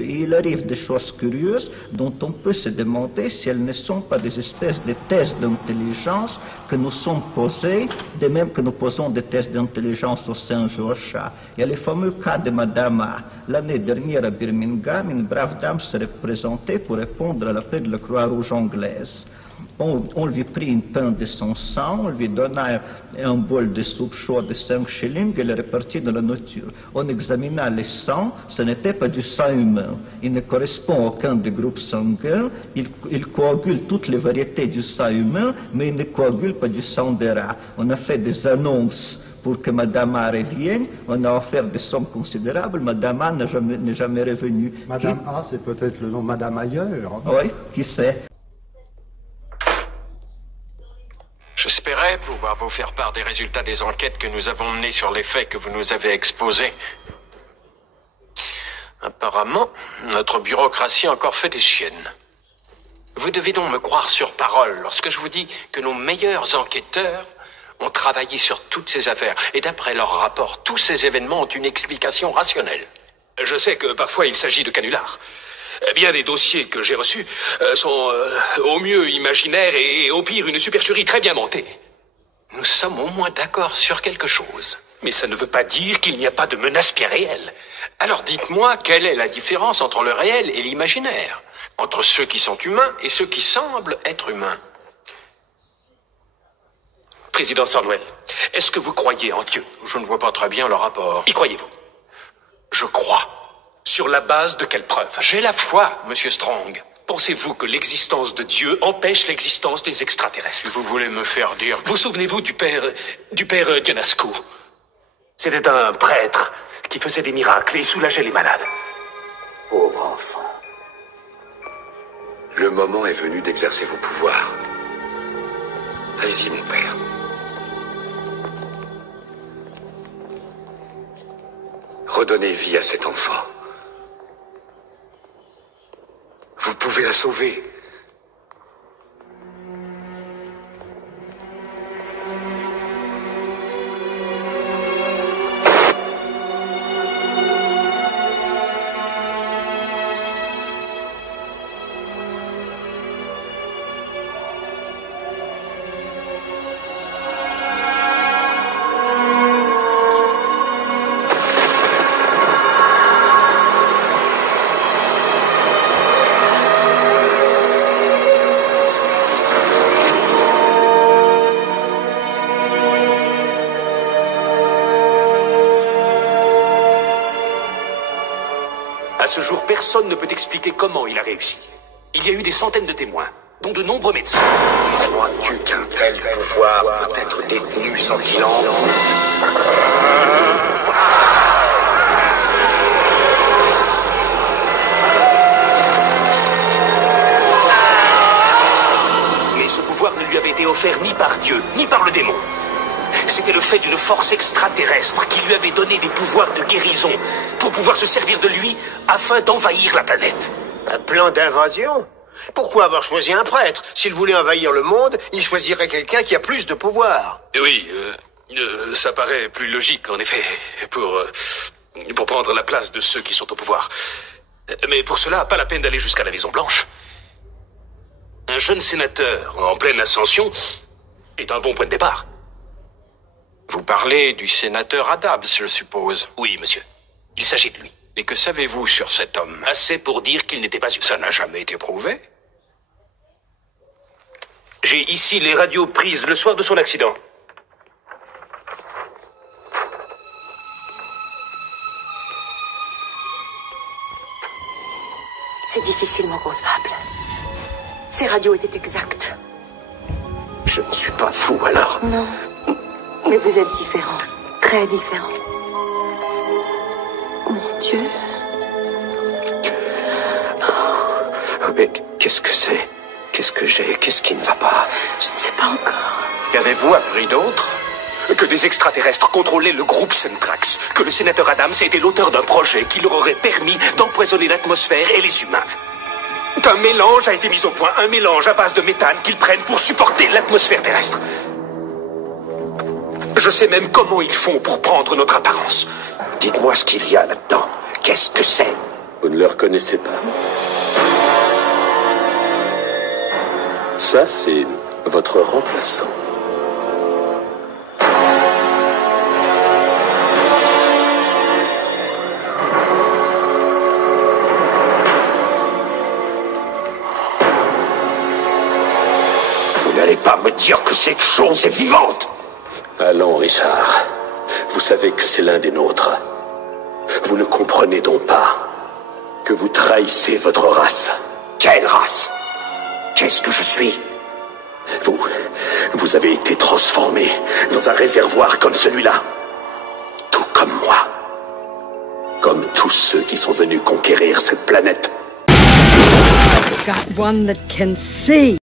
Il arrive des choses curieuses dont on peut se demander si elles ne sont pas des espèces de tests d'intelligence que nous sommes posés, de même que nous posons des tests d'intelligence aux singes et aux chats. Il y a le fameux cas de Madame A. L'année dernière à Birmingham, une brave dame se représentait pour répondre à l'appel de la Croix-Rouge anglaise. On lui prit une pinte de son sang, on lui donna un bol de soupe chaude de 5 shillings et le répartit dans la nature. On examina le sang, ce n'était pas du sang humain. Il ne correspond à aucun des groupes sanguins, il coagule toutes les variétés du sang humain, mais il ne coagule pas du sang des rats. On a fait des annonces pour que Madame A revienne, on a offert des sommes considérables, Madame A n'est jamais revenue. Madame A, c'est peut-être le nom Madame ailleurs. Oui, qui sait? J'espérais pouvoir vous faire part des résultats des enquêtes que nous avons menées sur les faits que vous nous avez exposés. Apparemment, notre bureaucratie a encore fait des siennes. Vous devez donc me croire sur parole lorsque je vous dis que nos meilleurs enquêteurs ont travaillé sur toutes ces affaires. Et d'après leur rapport, tous ces événements ont une explication rationnelle. Je sais que parfois il s'agit de canulars. Bien des dossiers que j'ai reçus sont au mieux imaginaires et au pire une supercherie très bien montée. Nous sommes au moins d'accord sur quelque chose. Mais ça ne veut pas dire qu'il n'y a pas de menace bien réelle. Alors dites-moi, quelle est la différence entre le réel et l'imaginaire? Entre ceux qui sont humains et ceux qui semblent être humains? Président Sandwell, est-ce que vous croyez en Dieu? Je ne vois pas très bien le rapport. Y croyez-vous? Je crois. Sur la base de quelle preuve? J'ai la foi, Monsieur Strong. Pensez-vous que l'existence de Dieu empêche l'existence des extraterrestres? Vous voulez me faire dire... Vous souvenez-vous du père Dionasco? C'était un prêtre qui faisait des miracles et soulageait les malades. Pauvre enfant. Le moment est venu d'exercer vos pouvoirs. Allez-y, mon père. Redonnez vie à cet enfant. Vous pouvez la sauver. À ce jour, personne ne peut expliquer comment il a réussi. Il y a eu des centaines de témoins, dont de nombreux médecins. Crois-tu qu'un tel pouvoir peut être détenu sans qu'il en honte? Mais ce pouvoir ne lui avait été offert ni par Dieu, ni par le démon. C'était le fait d'une force extraterrestre qui lui avait donné des pouvoirs de guérison pour pouvoir se servir de lui afin d'envahir la planète. Un plan d'invasion? Pourquoi avoir choisi un prêtre? S'il voulait envahir le monde, il choisirait quelqu'un qui a plus de pouvoir. Oui, ça paraît plus logique, en effet, pour prendre la place de ceux qui sont au pouvoir. Mais pour cela, pas la peine d'aller jusqu'à la Maison-Blanche. Un jeune sénateur en pleine ascension est un bon point de départ. Vous parlez du sénateur Adams, je suppose. Oui, monsieur. Il s'agit de lui. Et que savez-vous sur cet homme? Assez pour dire qu'il n'était pas humain. Ça n'a jamais été prouvé. J'ai ici les radios prises le soir de son accident. C'est difficilement concevable. Ces radios étaient exactes. Je ne suis pas fou, alors. Non. Mais vous êtes différent. Très différent. Mon Dieu. Mais qu'est-ce que c'est? Qu'est-ce que j'ai? Qu'est-ce qui ne va pas? Je ne sais pas encore. Qu'avez-vous appris d'autre? Que des extraterrestres contrôlaient le groupe Centrax. Que le sénateur Adams était l'auteur d'un projet qui leur aurait permis d'empoisonner l'atmosphère et les humains. Qu'un mélange a été mis au point. Un mélange à base de méthane qu'ils prennent pour supporter l'atmosphère terrestre. Je sais même comment ils font pour prendre notre apparence. Dites-moi ce qu'il y a là-dedans. Qu'est-ce que c'est? Vous ne le reconnaissez pas? Ça, c'est votre remplaçant. Vous n'allez pas me dire que cette chose est vivante! Allons, Richard. Vous savez que c'est l'un des nôtres. Vous ne comprenez donc pas que vous trahissez votre race. Quelle race? Qu'est-ce que je suis? Vous avez été transformé dans un réservoir comme celui-là. Tout comme moi. Comme tous ceux qui sont venus conquérir cette planète. Got one that can see.